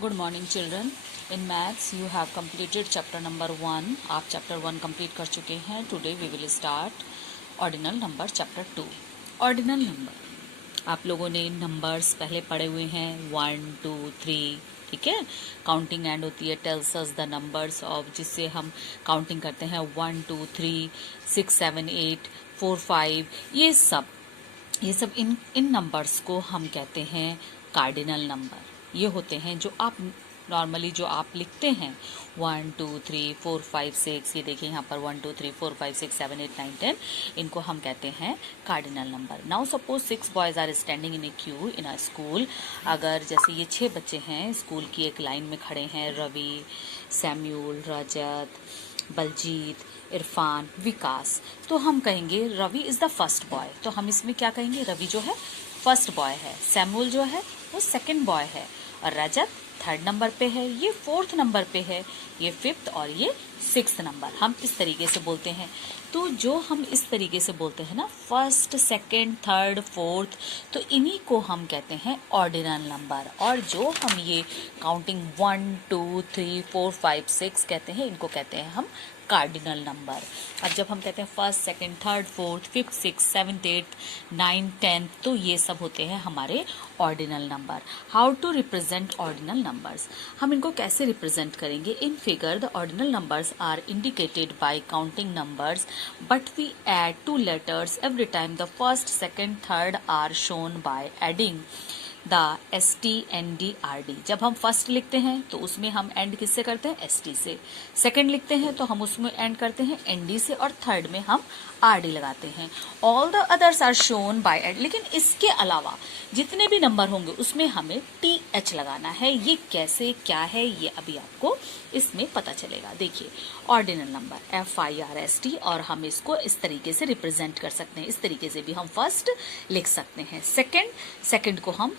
Good morning children. In maths you have completed chapter number 1. आप chapter 1 complete कर चुके हैं. Today we will start ordinal number chapter 2. Ordinal number आप लोगों ने नंबर्स पहले पढ़े हुए हैं 1, 2, 3. ठीक है. काउंटिंग एंड होती है tells us the numbers of, जिससे हम काउंटिंग करते हैं 1, 2, 3, 6, 7, 8, 4, 5. ये सब इन नंबर्स को हम कहते हैं कार्डिनल नंबर. ये होते हैं जो आप नॉर्मली जो आप लिखते हैं 1, 2, 3, 4, 5, 6. ये देखिए यहाँ पर 1, 2, 3, 4, 5, 6, 7, 8, 9, 10. इनको हम कहते हैं cardinal number. Now suppose 6 boys are standing in a queue in a school. अगर जैसे ये 6 बच्चे हैं स्कूल की एक लाइन में खड़े हैं, रवि, सैम्यूल, रजत, बलजीत, इरफान, विकास, तो हम कहेंगे Ravi is the first boy. तो हम इसमें क्या कहेंगे, रवि जो है फर्स्ट बॉय है, सैमुअल जो है वो सेकंड बॉय है, और रजत थर्ड नंबर पे है, ये फोर्थ नंबर पे है, ये फिफ्थ और ये सिक्स्थ नंबर. हम इस तरीके से बोलते हैं. तो जो हम इस तरीके से बोलते हैं ना, फर्स्ट, सेकंड, थर्ड, फोर्थ, तो इन्हीं को हम कहते हैं ऑर्डिनल नंबर. और जो हम ये काउंटिंग 1, 2, 3, 4, 5, 6 कहते हैं, इनको कहते हैं हम कार्डिनल नंबर. अब जब हम कहते हैं first, second, third, fourth, fifth, six, seventh, eighth, 9, 10, तो ये सब होते हैं हमारे ordinal number. How to represent ordinal numbers, हम इनको कैसे रिप्रेजेंट करेंगे. In figure the ordinal numbers are indicated by counting numbers, but we add 2 letters every time the first, second, third are shown by adding the STNDRD. जब हम first लिखते हैं तो उसमें हम एंड किससे करते हैं, ST से. सेकंड लिखते हैं तो हम उसमें एंड करते हैं ND से, और थर्ड में हम RD लगाते हैं. All the others are shown by add. लेकिन इसके अलावा जितने भी नंबर होंगे उसमें हमें TH लगाना है. ये कैसे क्या है ये अभी आपको इसमें पता चलेगा. देखिए ऑर्डिनल नंबर FIRST, और हम इसको इस तरीके से रिप्रेजेंट कर सकते हैं. इस तरीके से भी हम फर्स्ट लिख सकते हैं. सेकंड को हम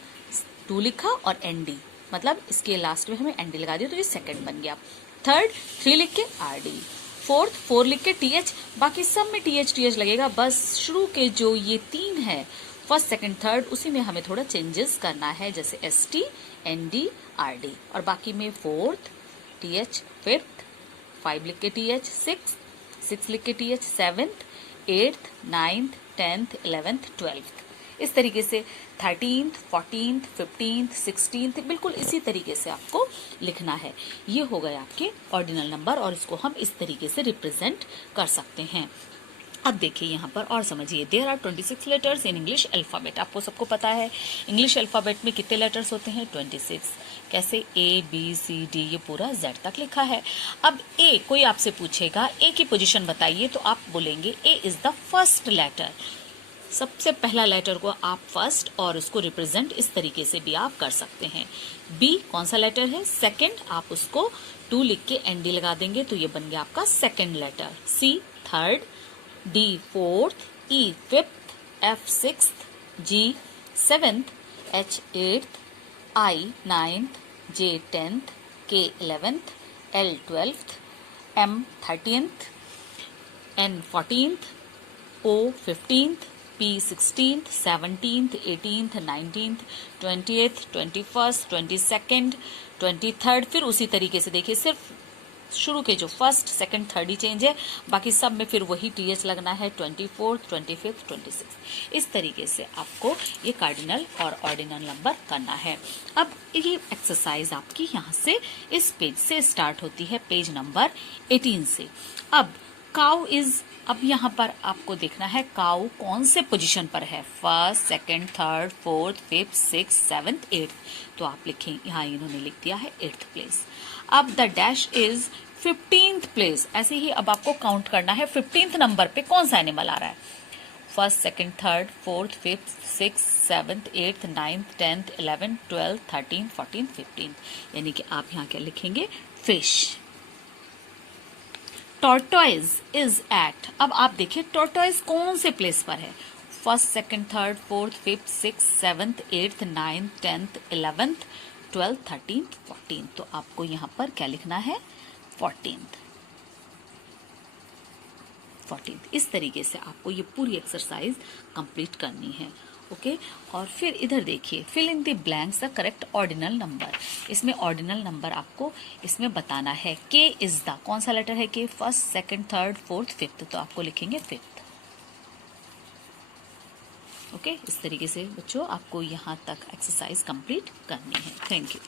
2 लिखा और ND, मतलब इसके लास्ट में हमें ND लगा दिया तो ये सेकंड बन गया. थर्ड 3 लिख के RD, फोर्थ 4 लिख के TH, बाकी सब में TH लगेगा. बस शुरू के जो ये 3 है, फर्स्ट, सेकंड, थर्ड, उसी में हमें थोड़ा चेंजेस करना है, जैसे ST, ND, RD, और बाकी में फोर्थ TH, फिफ्थ 5 लिख के TH, 6 लिख के TH, seventh, eighth, 9th, 10th, 11th, 12th. इस तरीके से 13th, 14th, 15th, 16th, बिल्कुल इसी तरीके से आपको लिखना है. ये हो गए आपके ऑर्डिनल नंबर, और इसको हम इस तरीके से रिप्रेजेंट कर सकते हैं. अब देखिए यहाँ पर और समझिए, there are 26 letters in English alphabet. आपको सबको पता है इंग्लिश अल्फाबेट में कितने लेटर्स होते हैं, 26. कैसे, ABCD, ये पूरा Z तक लिखा है. अब A, कोई आपसे पूछेगा A की पोजीशन बताइए, तो आप बोलेंगे A is the first letter. सबसे पहला लेटर को आप फर्स्ट, और उसको रिप्रेजेंट इस तरीके से भी आप कर सकते हैं. B कौन सा लेटर है, सेकंड, आप उसको 2 लिख के ND लगा देंगे तो ये बन गया आपका second letter. C third, D fourth, E fifth, F sixth, G seventh, H eighth, I ninth, J 10th, K 11th, L 12th, M 13th, N 14th, O 15th, P 16th, 17th, 18th, 19th, 20th, 21st, 22nd, 23rd. फिर उसी तरीके से देखिए, सिर्फ शुरू के जो first, second, third ही change है, बाकी सब में फिर वही TH लगना है. 24th, 25th, 26th. इस तरीके से आपको ये कार्डिनल और ऑर्डिनल नंबर करना है. अब ये एक्सरसाइज आपकी यहाँ से इस पेज से स्टार्ट होती है, पेज नंबर 18 से. अब काउ इज, अब यहाँ पर आपको देखना है काउ कौन से पोजीशन पर है, first, second, third, fourth, fifth, six, seventh, eighth. तो आप लिखें, यहाँ इन्होंने लिख दिया है 8th प्लेस. अब the dash is 15th place. ऐसे ही अब आपको काउंट करना है 15th नंबर पे कौन सा एनिमल आ रहा है. First, second, third, fourth, fifth, six, seventh, eighth, 9th, 10th, 11th, 12th, 13th, 14th, 15th. यानी कि आप यहाँ क्या लिखेंगे, फिश. टॉर्टोइज इज एट, अब आप देखिए टॉर्टोइज कौन से प्लेस पर है, first, second, third, fourth, fifth, six, seventh, eighth, 9th, 10th, 11th, 12th, 13th, 14th. तो आपको यहाँ पर क्या लिखना है, 14th. इस तरीके से आपको ये पूरी एक्सरसाइज कंप्लीट करनी है. ओके और फिर इधर देखिए, fill in the blanks the correct ordinal number. इसमें ऑर्डिनल नंबर आपको इसमें बताना है। के इज द, कौन सा लेटर है के? First, second, third, fourth, fifth, तो आपको लिखेंगे फिफ्थ। ओके इस तरीके से बच्चों आपको यहाँ तक एक्सरसाइज कंप्लीट करनी है। Thank you.